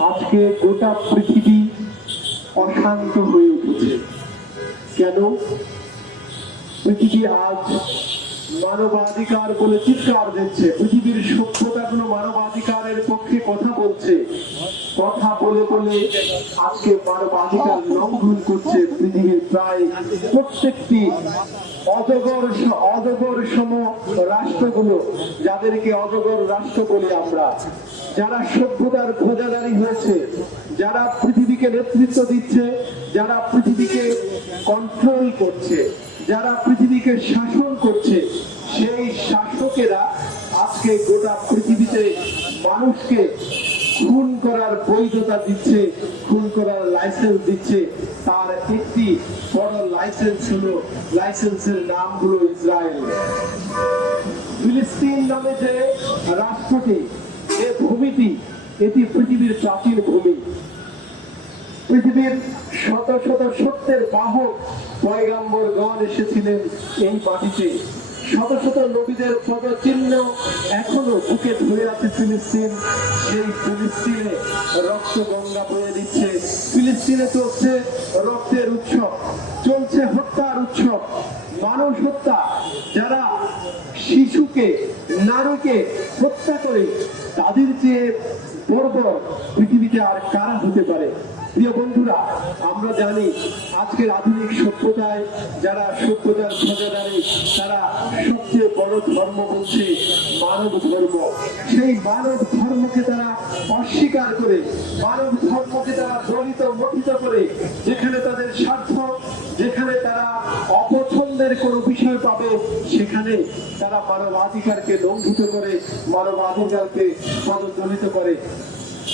আজকে গোটা পৃথিবী অশান্ত হয়ে উঠেছে। কেন? পৃথিবী আজ মানবাধিকার বলে চিৎকার দিচ্ছে। পৃথিবীর সভ্যতা কোনো মানবাধিকারের পক্ষে কথা বলছে। কথা বলে বলে আজকে মানবাধিকার লঙ্ঘন করছে পৃথিবীর প্রায় প্রত্যেকটি অজগর অজগর সম রাষ্ট্রগুলো, যাদেরকে অজগর রাষ্ট্র বলি আমরা। যারা সভ্যতার ধ্বজাদারী হয়েছে, যারা পৃথিবীকে নেতৃত্ব দিচ্ছে, যারা পৃথিবীকে কন্ট্রোল করছে। যারা পৃথিবীকে শাসন করছে, সেই শাসকেরা আজকে গোটা পৃথিবীতে মানুষকে খুন করার বৈধতা দিচ্ছে, খুন করার লাইসেন্স দিচ্ছে। তার একটি বড় লাইসেন্স হলো লাইসেন্সের নাম হলো ইসরায়েল। ফিলিস্তিন নামে যে রাষ্ট্রটি, যে ভূমিটি, এটি পৃথিবীর প্রাচীন ভূমি। পৃথিবীর শত শত সত্যের বাহক পয়গাম্বর গণ এসেছিলেন এই মাটিতে শত শত নবীদের পদচিহ্ন এখনও বুকে ধরে আছে ফিলিস্তিন। সেই ফিলিস্তিনে রক্ত গঙ্গা বয়ে দিচ্ছে ফিলিস্তিনে চলছে রক্তের উৎসব, চলছে হত্যার উৎসব। মানুষ হত্যা, যারা শিশুকে নারীকে হত্যা করে তাদের যে বর্বর পৃথিবীতে আর কারা হতে পারে? প্রিয় বন্ধুরা, আমরা জানি আজকের আধুনিক সভ্যতায় যারা সভ্যতার ধ্বজাদারী তারা সবচেয়ে বড় ধর্ম বলছে মানব ধর্ম। সেই মানব ধর্মকে তারা অস্বীকার করে, মানব ধর্মকে তারা দলিত মঠিত করে, যেখানে তাদের স্বার্থ, যেখানে তারা অপছন্দের কোনো বিষয় পাবে, সেখানে তারা মানবাধিকারকে লঙ্ঘিত করে, মানবাধিকারকে পদদলিত করে।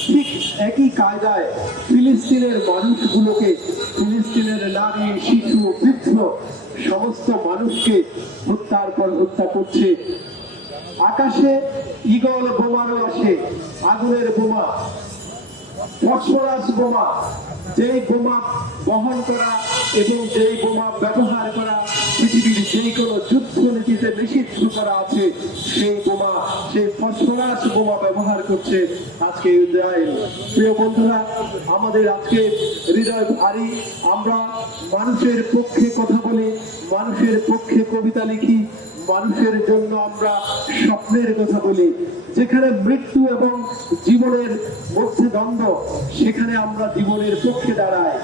ঠিক একই কায়দায় ফিলিস্তিনের মানুষগুলোকে, ফিলিস্তিনের নারী, শিশু, বৃদ্ধ সমস্ত মানুষকে হত্যার পর হত্যা করছে। আকাশে ইগল বোমারও আসে, আগুনের বোমা। ফসফরাস বোমা, যেই বোমা বহন করা এবং যেই বোমা ব্যবহার করা পৃথিবীর কোনো নিষিদ্ধ করা আছে, সেই বোমা, সেই ফসফরাস বোমা ব্যবহার করছে আজকে ইসরায়েল। প্রিয় বন্ধুরা, আমাদের আজকে হৃদয় ভারী, আমরা মানুষের পক্ষে কথা বলি, মানুষের পক্ষে কবিতা লিখি মানুষের জন্য আমরা স্বপ্নের কথা বলি। যেখানে মৃত্যু এবং জীবনের মধ্যে দ্বন্দ্ব, সেখানে আমরা জীবনের পক্ষে দাঁড়াই।